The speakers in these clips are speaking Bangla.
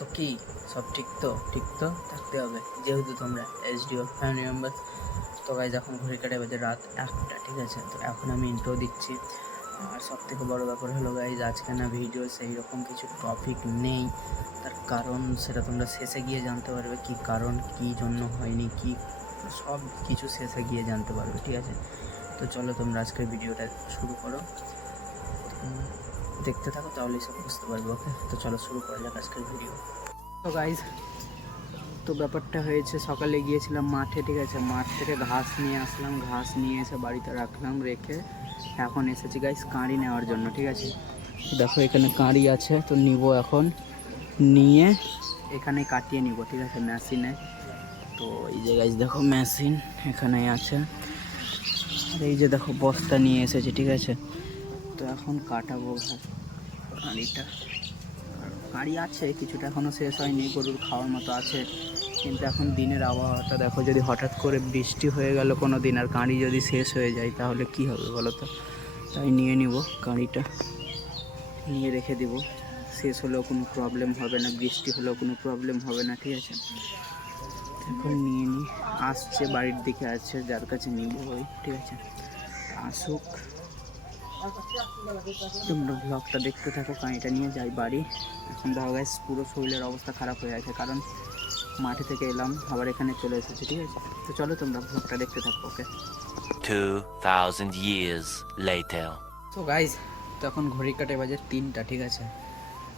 তো কি? সব ঠিক তো? ঠিক তো? থাকতে হবে, যেহেতু তোমরা এসডিও ফ্যামিলি মেম্বার তো গাইজ এখন ঘড়ি কাটে বাজে রাত একটা, ঠিক আছে? তো এখন আমি ইন্ট্রো দিচ্ছি। আর সব থেকে বড়ো ব্যাপার হলো গাইজ আজকে না ভিডিও সেই রকম কিছু টপিক নেই। তার কারণ সেটা তোমরা শেষে গিয়ে জানতে পারবে, কি কারণ, কি জন্য হয়নি, কি সব কিছু শেষে গিয়ে জানতে পারবে, ঠিক আছে? তো চলো তোমরা আজকের ভিডিওটা শুরু করো। দেখতে থাকো তাহলেই সব বুঝতে পারবে, ওকে? তো চলো শুরু করা যাক আজকের ভিডিও তো গাইজ তো ব্যাপারটা হয়েছে, সকালে গিয়েছিলাম মাঠে, ঠিক আছে? মাঠ থেকে ঘাস নিয়ে আসলাম, ঘাস নিয়ে এসে বাড়িতে রাখলাম, রেখে এখন এসেছি গাইজ কাঁড়ি নেওয়ার জন্য, ঠিক আছে? দেখো এখানে কাঁড়ি আছে, তো নিব এখন। নিয়ে এখানে কাটিয়ে নিব, ঠিক আছে মেশিনে তো এই যে গাইজ দেখো মেশিন এখানে আছে। এই যে দেখো বস্তা নিয়ে এসেছে, ঠিক আছে? তো এখন কাটাবো। ঘাস আর কাঁড়ি আছে, কিছুটা এখনও শেষ হয়নি, গরুর খাওয়ার মতো আছে। কিন্তু এখন দিনের আবহাওয়াটা দেখো, যদি হঠাৎ করে বৃষ্টি হয়ে গেল কোনো দিন আর কাঁড়ি যদি শেষ হয়ে যায়, তাহলে কি হবে বলো তো? তাই নিয়ে নিব কাঁড়িটা নিয়ে রেখে দিব। শেষ হলেও কোনো প্রবলেম হবে না, বৃষ্টি হলেও কোনো প্রবলেম হবে না, ঠিক আছে? এখন নিয়ে নিই আসছে, বাড়ির দিকে আছে, যার কাছে নিব ওই, ঠিক আছে? আসুক। তোমরা ব্লগটা দেখতে থাকো কাহিনিটা নিয়ে যাই বাড়ি। এখন দেখো গাইস পুরো শরীরের অবস্থা খারাপ হয়ে আছে কারণ মাঠে থেকে এলাম আবার এখানে চলে এসেছি ঠিক আছে? তো চলো তোমরা ব্লগটা দেখতে থাকো ওকে 2,000 years later. তো গাইস তো এখন ঘড়ি কাটে বাজে তিনটা ঠিক আছে?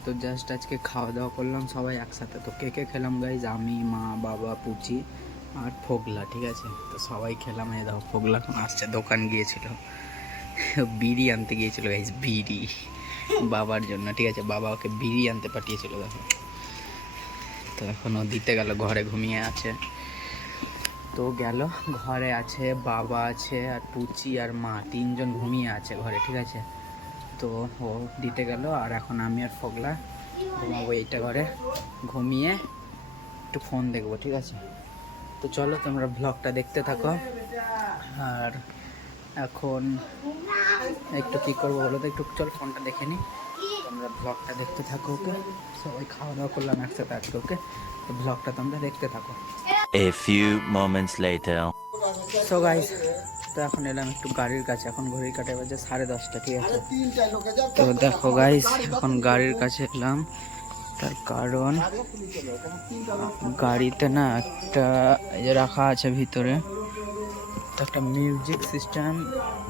তো জাস্ট আজকে খাওয়া দাওয়া করলাম সবাই একসাথে। তো কে কে খেলাম গাইজ আমি মা বাবা পুচি আর ফোগলা ঠিক আছে? তো সবাই খেলাম এই দেখো ফোগলা এখন আসছে দোকান গিয়েছিল। বিড়ি আনতে গিয়েছিল গাইজ বিড়ি। বাবার জন্য, ঠিক আছে? বাবা ওকে বিড়ি আনতে পাঠিয়েছিল, দেখো। তো এখন ও দিতে গেল, ঘরে ঘুমিয়ে আছে। তো গেল, ঘরে আছে, বাবা আছে, আর পুচি আর মা, তিনজন ঘুমিয়ে আছে ঘরে, ঠিক আছে? তো ও দিতে গেল, আর এখন আমি আর ফগলা ঘুমাবো এইটা ঘরে। ঘুমিয়ে একটু ফোন দেখব, ঠিক আছে? তো চলো তোমরা ব্লগটা দেখতে থাকো। আর এখন একটু কী করব বলো তো? একটু চল ফোনটা দেখে নিই তোমরা ব্লগটা দেখতে থাকো ওকে? সবাই খাওয়া দাওয়া করলাম একসাথে আজকে ওকে? তো ব্লগটা তোমরা দেখতে থাকো। A few moments later. So guys তো এখন এলাম একটু গাড়ির কাছে। এখন ঘড়ির কাটে বাজে সাড়ে দশটা ঠিক আছে? তো দেখো গাইস এখন গাড়ির কাছে এলাম। তার কারণ গাড়িতে না একটা রাখা আছে ভিতরে। একটা মিউজিক সিস্টেম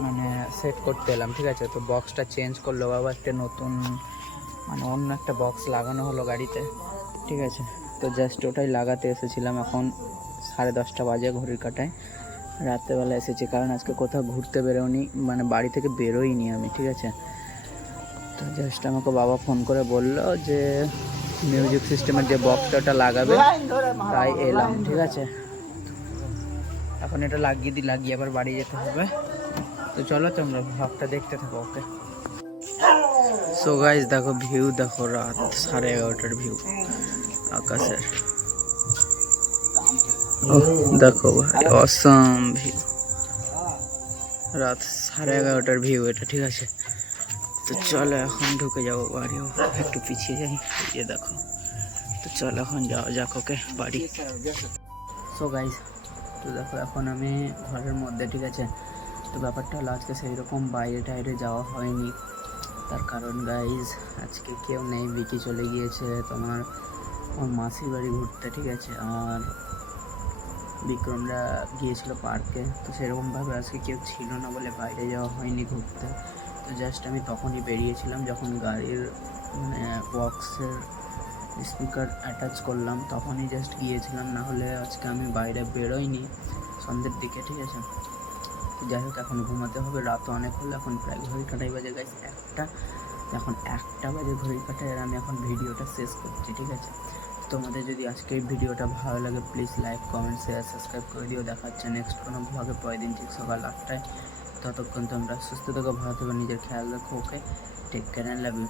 মানে সেট করতে এলাম, ঠিক আছে? তো বক্সটা চেঞ্জ করল বাবা একটা নতুন মানে অন্য একটা বক্স লাগানো হলো গাড়িতে, ঠিক আছে? তো জাস্ট ওটাই লাগাতে এসেছিলাম এখন সাড়ে দশটা বাজে ঘড়ির কাটায়। রাত্রেবেলা এসেছি, কারণ আজকে কোথাও ঘুরতে বেরোনি মানে বাড়ি থেকে বেরোইনি আমি, ঠিক আছে? তো জাস্ট আমাকে বাবা ফোন করে বলল যে মিউজিক সিস্টেমের যে বক্সটা লাগাবে, তাই এলাম, ঠিক আছে? এখন এটা লাগিয়ে দিই লাগিয়ে আবার বাড়ি যেতে হবে। তো চলো তোমরা ভাবটা দেখতে থাকো ওকে সো গাইজ দেখো ভিউ দেখো রাত সাড়ে এগারোটার ভিউ আকাশের। ওহ, দেখো ভাই অসম ভিউ রাত সাড়ে এগারোটার ভিউ এটা ঠিক আছে? তো চলো এখন ঢুকে যাব বাড়ি ও, একটু পিছিয়ে যাই এই যে দেখো। তো চলো এখন যাওয়া যাক ওকে বাড়ি। সো গাইজ তো দেখো, এখন আমি ঘরের মধ্যে, ঠিক আছে? তো ব্যাপারটা হলো আজকে সেই রকম বাইরে টাইরে যাওয়া হয়নি। তার কারণ গাইজ আজকে কেউ নেই বিকি চলে গিয়েছে, তোমার আমার মাসির বাড়ি ঘুরতে, ঠিক আছে? আর বিক্রমরা গিয়েছিল পার্কে, তো সেরকমভাবে আজকে কেউ ছিল না বলে বাইরে যাওয়া হয়নি ঘুরতে। তো জাস্ট আমি তখনই বেরিয়েছিলাম যখন গাড়ির মানে বক্সের স্পিকার অ্যাটাচ করলাম, তখনই জাস্ট গিয়েছিলাম, না হলে আজকে আমি বাইরে বেরোইনি সন্ধ্যের দিকে, ঠিক আছে? যাই হোক, এখন ঘুমাতে হবে রাতও অনেক হলো, এখন প্রায় ঘড়ি কাটাই বাজে গাইছে একটা, এখন একটা বাজে ঘড়ি কাটাই আর আমি এখন ভিডিওটা শেষ করছি, ঠিক আছে? তোমাদের যদি আজকের ভিডিওটা ভালো লাগে please like comment share subscribe করে দিও দেখা হচ্ছে নেক্সট কোনো ব্লগে পরের দিন ঠিক সকাল আটটায়। ততক্ষণ তোমরা সুস্থ থেকো, ভালো থেকো, নিজের খেয়াল রাখো okay take care and love you